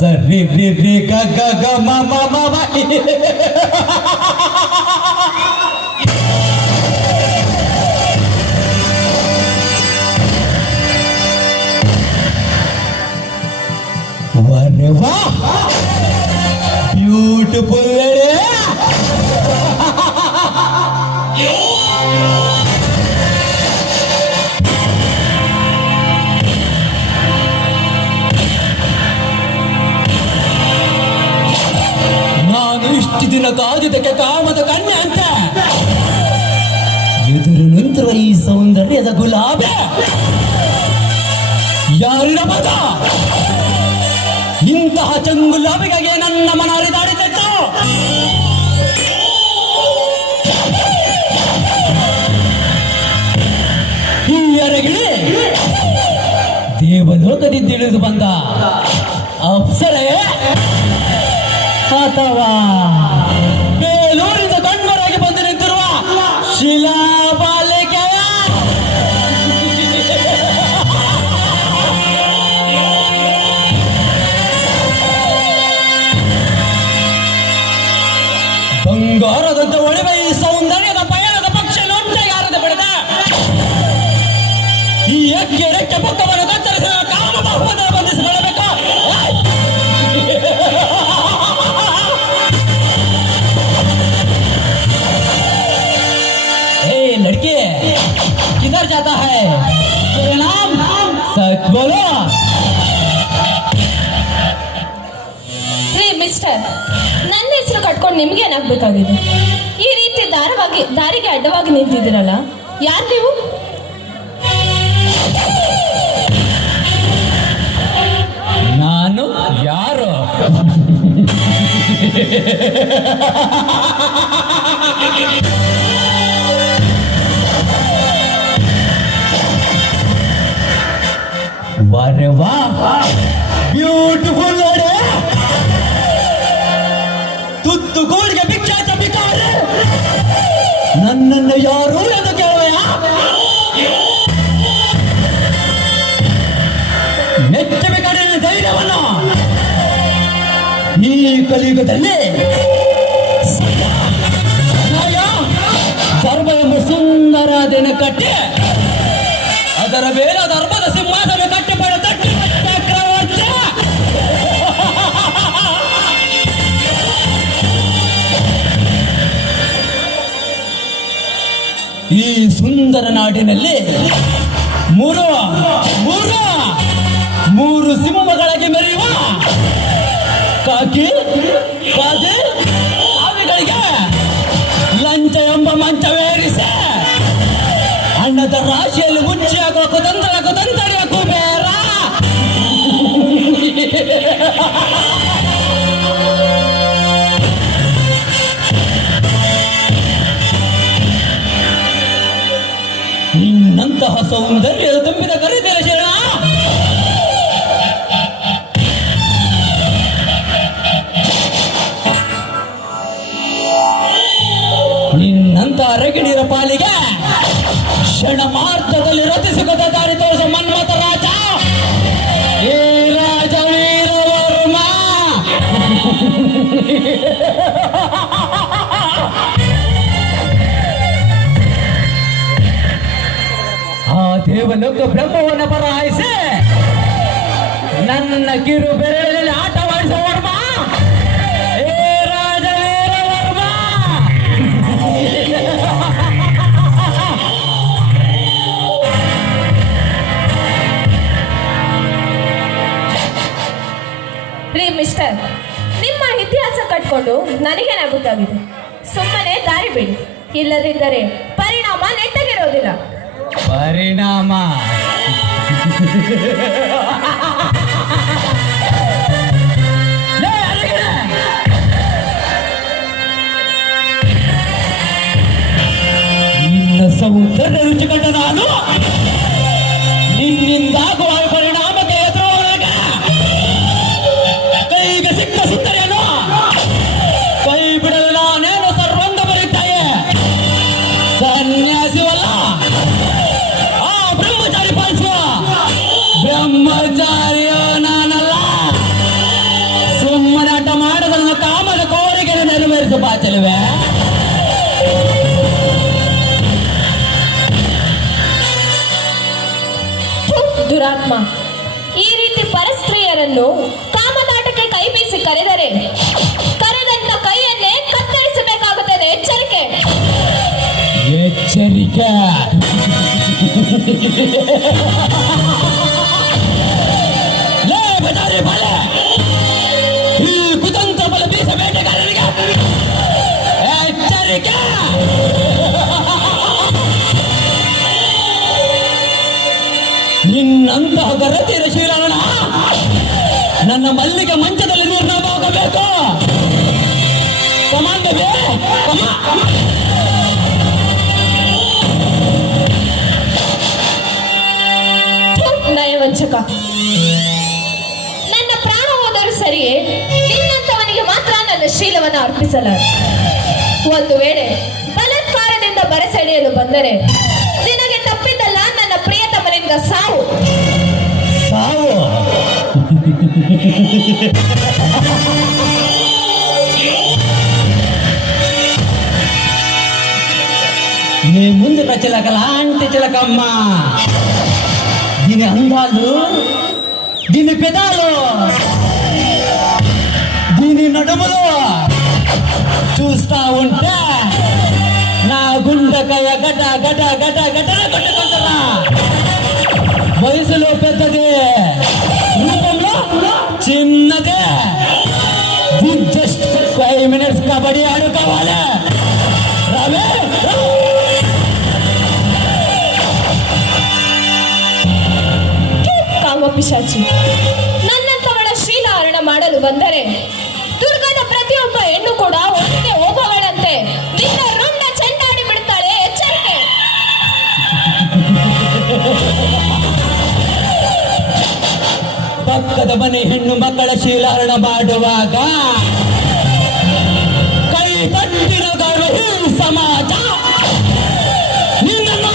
ಸರಿ ರಿ ರಿ ಗ ಗ ಗ ಮ ಮ ಮ ಮ ವಾರೆ ವಾ ಬ್ಯೂಟಿಫುಲ್ ಇಷ್ಟು ದಿನ ಕಾದಿದ್ದಕ್ಕೆ ಕಾಮದ ಕಣ್ಣೆ ಅಂತ ಎದುರು ನಿಂತಿರುವ ಈ ಸೌಂದರ್ಯದ ಗುಲಾಬಿ ಯಾರಿರಬಾದ ಇಂತಹ ಚಂಗುಲಾಬಿಗಾಗಿ ನನ್ನ ಮನ ಹರಿದಾಡಿದ್ದು. ಈ ಅರಗಿಳಿ ದೇವಲೋಕದಿಂದ ಇಳಿದು ಬಂದ ಅಪ್ಸರೆ ಅಥವಾ ಬೇಲೂರಿಂದ ಕಣ್ಮರಾಗಿ ಬಂದು ನಿಂತಿರುವ ಶಿಲಾಬಾಲಿಕೆ ಬಂಗಾರದಂತೆ ಒಳಿವೆ ಈ ಸೌಂದರ್ಯದ ಪಯಣದ ಪಕ್ಷ ಲೊಂಟೆಗಾರದ ಬೆಳೆದ ಈ ಎಕ್ಕೆ ರೆಕ್ಕೆ ಪಕ್ಕವನ್ನು ಕತ್ತರಿಸಿದ ಕಾಮ ಬಹುಮತ ಬಂಧಿಸಿಕೊಳ್ಳಬೇಕು. लड़के किधर जाता है? तेरा नाम सच बोलो. ಹೇ ಮಿಸ್ಟರ್, ನನ್ನ ಹೆಸರು ಕಟ್ಕೊಂಡು ನಿಮ್ಗೆ ಏನಾಗಬೇಕಾಗಿದೆ? ಈ ರೀತಿ ದಾರಿಗೆ ಅಡ್ಡವಾಗಿ ನಿಂತಿದ್ದೀರಲ್ಲ, ಯಾರು ನೀವು? ನಾನು ಯಾರು? ವಾರೆ ವಾ ಬ್ಯೂಟಿಫುಲ್ ನೋಡಿ, ತುತ್ತುಗೂಡಿಗೆ ಭಿಕ್ಷಾಟ ಭಿಕಾರಿ, ನನ್ನನ್ನು ಯಾರು ಎಂದು ಕೇಳುವೆಯ? ಮೆಚ್ಚಬೇಕಾದ ಧೈರ್ಯವನ್ನು ಈ ಕಲಿಯುಗದಲ್ಲಿ ಧರ್ಮ ಎಂಬ ಸುಂದರ ದಿನ ಕಟ್ಟಿ ಅದರ ಮೇಲೆ ಧರ್ಮದ ಸಿಂಹಾಸನ ಕಟ್ಟಬೇಡ ತಟ್ಟಿ ಚಕ್ರವರ್ತಿ. ಈ ಸುಂದರ ನಾಡಿನಲ್ಲಿ ಮೂರು ಸಿಂಹಗಳಿಗೆ ಮೆರೆಯುವ ಕಾಕಿ ಕಾದೆ ಕಾವಿಗಳಿಗೆ ಲಂಚ ಎಂಬ ಮಂಚವೇರಿಸಿ ಅಣ್ಣದ ರಾಶಿಯಲ್ಲಿ ಮುಚ್ಚಿ ಹಾಕುವ ಕುತಂತ್ರಿಯ ಕುಬೇರ. ನಿನ್ನಂತಹ ಸೌಂದರ್ಯ ತುಂಬಿದ ಕರೀತೀರ ಶರಣ, ನಿನ್ನಂತಹ ಅರಗಿಣಿರ ಪಾಲಿಗೆ ಕ್ಷಣ ಮಾರ್ಗದಲ್ಲಿ ರಚಿಸಿಕೊತ ದಾರಿ ತೋರಿಸ ಮನ್ಮಥ ರಾಜ ಏ ರಾಜ ವೀರವರ್ಮ. ಆ ದೇವಲೋಕ ಬ್ರಹ್ಮವನ್ನು ಬರಾಯಿಸಿ ನನ್ನ ಕಿರು ಬೆರಳಿನಲ್ಲಿ ಆಟವಾಡಿಸ ವರ್ಮ ಏ ರಾಜ ವೀರವರ್ಮ. ರೀ ಮಿಸ್ಟರ್, ನಿಮ್ಮ ಇತಿಹಾಸ ಕಟ್ಕೊಂಡು ನನಗೇನಾಗಬೇಕಾಗಿದೆ? ಸುಮ್ಮನೆ ದಾರಿ ಬಿಡಿ, ಇಲ್ಲದಿದ್ದರೆ ಪರಿಣಾಮ ನೆಟ್ಟಗಿರೋದಿಲ್ಲ. ಪರಿಣಾಮ ನಿನ್ನ ಸೌಂದರ್ಯ ರುಚಿ ಕಂಡ ನಾನು ನಿನ್ನಿಂದಾಗುವ ಪರಿಣಾಮಕ್ಕೆ ಎದುರಾಗ ಕೈಗೆ ಸಿಕ್ಕ ಸುಂದರಿಯನ್ನು ಕೈ ಬಿಡಲು ನಾನೇನು ಸರ್ವಂಗ ಬರೀತಾಯೆ ಸನ್ಯಾಸಿವಲ್ಲ, ಆ ಬ್ರಹ್ಮಚಾರಿ ಪಾಲಿಸುವ ಬ್ರಹ್ಮಚಾರಿಯೋ ನಾನಲ್ಲ. ದುರಾತ್ಮ. ಈ ರೀತಿ ಪರಸ್ತ್ರೀಯರನ್ನು ಕಾಮದಾಟಕ್ಕೆ ಕೈ ಬೀಸಿ ಕರೆದರೆ ಕರೆದಂತ ಕೈಯನ್ನೇ ಕತ್ತರಿಸಬೇಕಾಗುತ್ತದೆ. ಎಚ್ಚರಿಕೆ. ಎಚ್ಚರಿಕೆ. ಲೇ ಬಜಾರಿ ಬಾಲೆ, ಈ ಕುತಂತ್ರ ಬಲ ಬೀಸ ಬೇಟೆಗಾರರಿಗೆ ಎಚ್ಚರಿಕೆ. ನಿನ್ನಂತಹ ಗರತಿಯ ಶ್ರೀರಾಮಣ ನನ್ನ ಮಲ್ಲಿಗೆ ಮಂಚದಲ್ಲಿ ನಿರ್ನಾಮ ಆಗಬೇಕು. ಕಮಾಂಡವೇ ಕಮ. ನಯವಂಚಕ, ನನ್ನ ಪ್ರಾಣ ಹೋದರೂ ಸರಿಯೇ, ನಿನ್ನಂತವನಿಗೆ ಮಾತ್ರ ನನ್ನ ಶೀಲವನ್ನು ಅರ್ಪಿಸಲಾರೆ. ಒಂದು ವೇಳೆ ಬಲಾತ್ಕಾರದಿಂದ ಬರಸೆಳೆಯಲು ಬಂದರೆ ನಿನಗೆ ತಪ್ಪಿದ್ದಲ್ಲ ನನ್ನ ಪ್ರಿಯತಮನಿಂದ ಸಾವು. ಸಾವು? నీ ముందుకు చిలకలాంటి చిలకమ్మ, దీని అందాలు, దీని పెదాలు, దీని నడుములు చూస్తా ఉంటే నా గుండెకాయ గడ్డ గడ్డ గడ్డ గడ్డన కొట్టుకుంటున్నా. వయసులో పెద్దది, రూపంలో చిన్నదే. జస్ట్ 5 minutes కబడ్డీ ఆడుకోవాలి. రావే ಕಾಮಪಿಶಾಚಿ, ನನ್ನಂತವಳ ಶೀಲಹರಣ ಮಾಡಲು ಬಂದರೆ ದುರ್ಗದ ಪ್ರತಿಯೊಬ್ಬ ಹೆಣ್ಣು ಕೂಡ ಒಟ್ಟಿಗೆ ಹೋಗುವವಳಂತೆ ನಿನ್ನ ರುಂಡ ಚೆಂಡಾಡಿ ಬಿಡ್ತಾಳೆ. ಎಚ್ಚರಿಕೆ. ಪಕ್ಕದ ಮನೆ ಹೆಣ್ಣು ಮಕ್ಕಳ ಶೀಲಹರಣ ಮಾಡುವಾಗ ಕೈ ತಟ್ಟಿನ ಈ ಸಮಾಜ ನಿನ್ನನ್ನು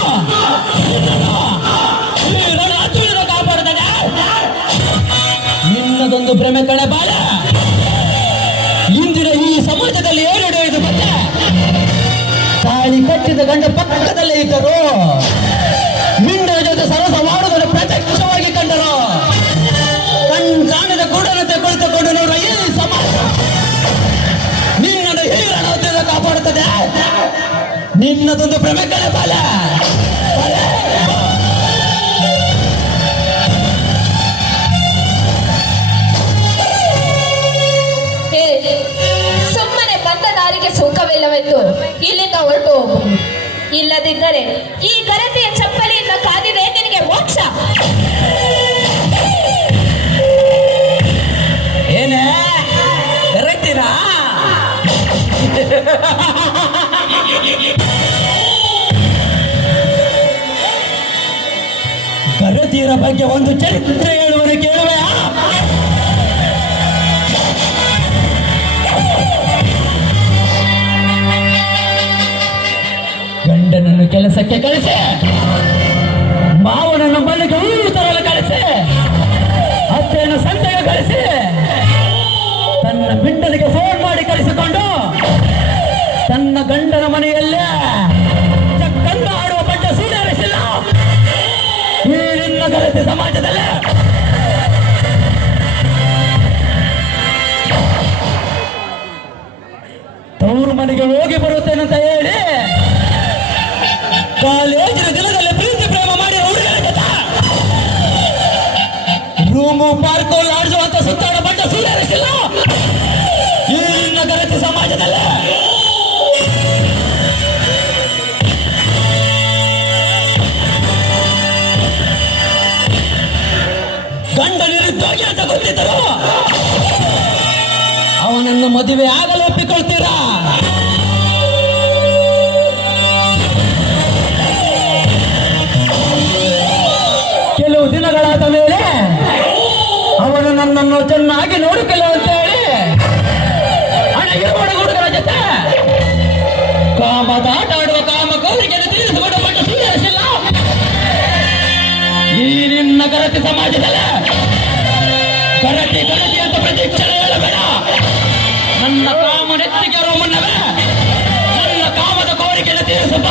ಈ ರಣ ಅತುಳಿದ ಕಾಪಾಡುತ್ತದೆ. ನಿನ್ನದೊಂದು ಭ್ರಮೆ ಕಣೆ ಬಾಳ. ಇಂದಿನ ಈ ಸಮಾಜದಲ್ಲಿ ಏನು ನಡೆಯುವುದು ಮತ್ತೆ? ತಾಳಿ ಕಟ್ಟಿದ ಗಂಡ ಪಕ್ಕದಲ್ಲೇ ಇದ್ದರು, ಮಿಂಡರ ಜೊತೆ ಸರಸ ಮಾಡುವುದನ್ನು ಪ್ರತ್ಯಕ್ಷವಾಗಿ ಕಂಡರು. ಕಣ್ಕಾಣದ ಗೂಡನತೆ ಕುಳಿತುಕೊಂಡು ನೋಡುವ ಈ ಸಮಾಜ ನಿನ್ನನ್ನು ಈ ರಣದಿಂದ ಕಾಪಾಡುತ್ತದೆ. ನಿನ್ನದೊಂದು ಭ್ರಮೆ ಕಣೆ ಬಾಲ. ಸುಮ್ಮನೆ ಬಂದ ದಾರಿಗೆ ಸುಖವಿಲ್ಲವೆಂದು ಇಲ್ಲಿಂದ ಹೊರಟು ಹೋಗು. ಇಲ್ಲದಿದ್ದರೆ ಈ ಗರತಿಯ ಚಪ್ಪಲಿಯಿಂದ ಕಾದಿದೆ ನಿನಗೆ ಮೋಕ್ಷ. ಏನೇ ಕರೆಕ್ಟಿರಾ? ಗರತಿಯರ ಬಗ್ಗೆ ಒಂದು ಚರಿತ್ರೆ ಹೇಳುವನು ಕೇಳುವೆಯಾ? ಗಂಡನನ್ನು ಕೆಲಸಕ್ಕೆ ಕಳಿಸಿ, ಮಾವನನ್ನು ಮಲ್ಲಿಗೆ ಹೂವು ತರಲು ಕಳಿಸಿ, ಅತ್ತೆಯನ್ನು ಸಂತೆಗೆ ಕಳಿಸಿ, ತನ್ನ ಬಿಂಡನಿಗೆ ಫೋನ್ ಮಾಡಿ ಕರೆಸಿಕೊಂಡು ತನ್ನ ಗಂಡನ ಮನೆಯಲ್ಲೇ ಚಕ್ಕಂದ ಆಡುವ ಪಂಚ ಸೂರ್ಯರಿಸಿಲ್ಲ ಈ ನಿನ್ನ ಗರತಿ ಸಮಾಜದಲ್ಲಿ. ತವರು ಮನೆಗೆ ಹೋಗಿ ಬರುತ್ತೇನಂತ ಹೇಳಿ ಕಾಲೇಜಿನ ದಿನದಲ್ಲಿ ಪ್ರೀತಿ ಪ್ರೇಮ ಮಾಡಿ ಹುಡುಗರ ಜೊತೆ ರೂಮು ಪಾರ್ಕು ಲಾಡ್ಜು ಅಂತ ಸುತ್ತಾಡ ಬಂದ ಸೂರ್ಯರಿಸಿಲ್ಲ ಈ ನಿನ್ನ ಗರತಿ ಸಮಾಜದಲ್ಲಿ. ಗಂಡ ನಿರುದ್ಯೋಗಿ ಅಂತ ಗೊತ್ತಿದ್ದರು, ಅವನನ್ನು ಮದುವೆ ಆಗಲು ಒಪ್ಪಿಕೊಳ್ತೀರಾ? ಕೆಲವು ದಿನಗಳಾದ ಮೇಲೆ ಅವನು ನನ್ನನ್ನು ಚೆನ್ನಾಗಿ ನೋಡಿಕೊಳ್ಳ ಅಂತ ಹೇಳಿ ಹಣ ಇರುವ ಹುಡುಗರ ಜೊತೆ ಕಾಮದಾಟ ಆಡುವ ಕಾಮ ಕೋರಿಕೆ ತೀರಿಸಿಕೊಂಡು ಬಂದು ಸೂರ್ಯರಿಸಿಲ್ಲ ಈ ನಿನ್ನ ಗರತಿ ಸಮಾಜದಲ್ಲಿ. ಗರತಿ ಗರತಿ ಅಂತ ಪ್ರತಿಕ್ಷಣ ಹೇಳಬೇಡ. ನನ್ನ ಕಾಮ ನೆತ್ತಿಗೆ ಮುನ್ನವೇ ನನ್ನ ಕಾಮದ ಕೋರಿಕೆಯನ್ನು ತೀರಿಸಪ್ಪ.